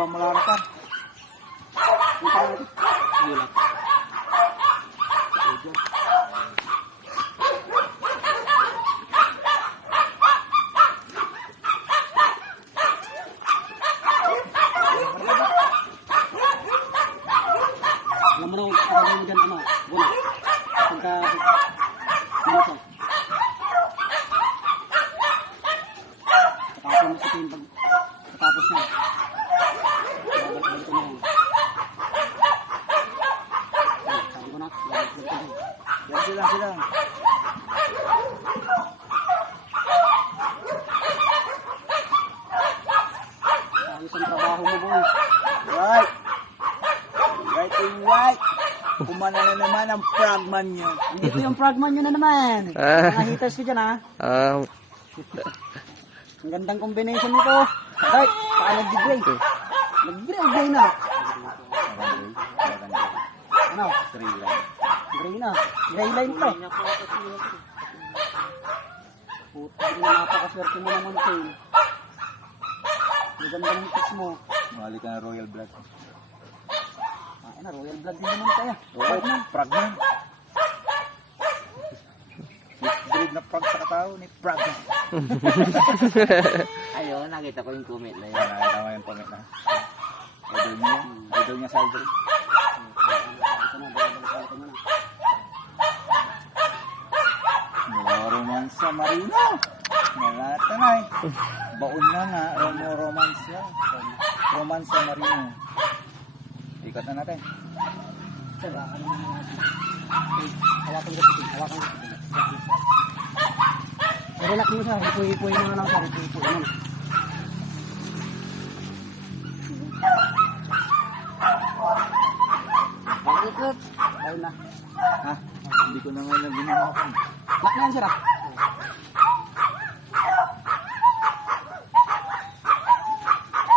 ba malarapan? Sige lang. Alam mo na kung kakagay mo dyan, ano, guna. Pagka, ano to? Tapos mo sa team pag tapos na. Babalik-balik ko na yan. Sabi ko na, babalik-balik ko na. Yan sila. Ayos ang trabaho mo, boy. Right. Right. Kumana na naman ang frogman nyo. Ito yung frogman nyo na naman. Mga haters ko dyan, ha? Ang gandang combination nito. Dark, saka nag-gray. Nag-gray na. Ano? Gray na. Gray line to. Puta, napakaswerte mo naman, Phil. Ang ganda ng kiss mo. Mahali ka na royal blood. Ah, na, royal blood din naman kaya. Frogman. Breed na frog sa katao ni frogman. Ayun, nakita ko yung comment na yun. Nakita mo yung comment na. Idol niya sa idol. Romansa Marino. Nalata na eh. Baon na nga. Romansa. Romansa Marino. Ikat na natin. Hawakan ko siya. Relax mo siya. Hipuy-hipuy mo na lang siya. Hipuy-hipuy mo. Pag-ikot. Ayun na. Ha? Hindi ko na ngayon ginawakan. Lock na yan, sir, ah.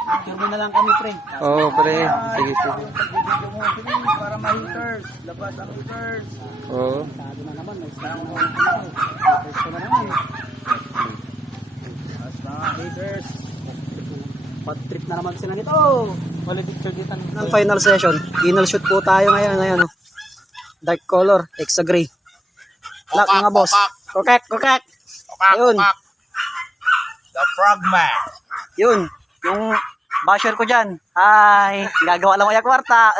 Picture mo na lang kami, pre. Oo, pre. Sige. Video mo. Sige, para ma-haters. Labas ang haters. Oo. Sabi na naman, may isang mo na naman. Haters ko na naman. Labas mga haters. Bad trip na naman sila nito. Ng final session. Final shoot po tayo ngayon. Ayan, oh. Dark color, exa gray. Lock mga boss. Kokak. Ayun. The Frogman. Yun. Yung basher ko dyan. Hi. Gagawa lang kaya kwarta.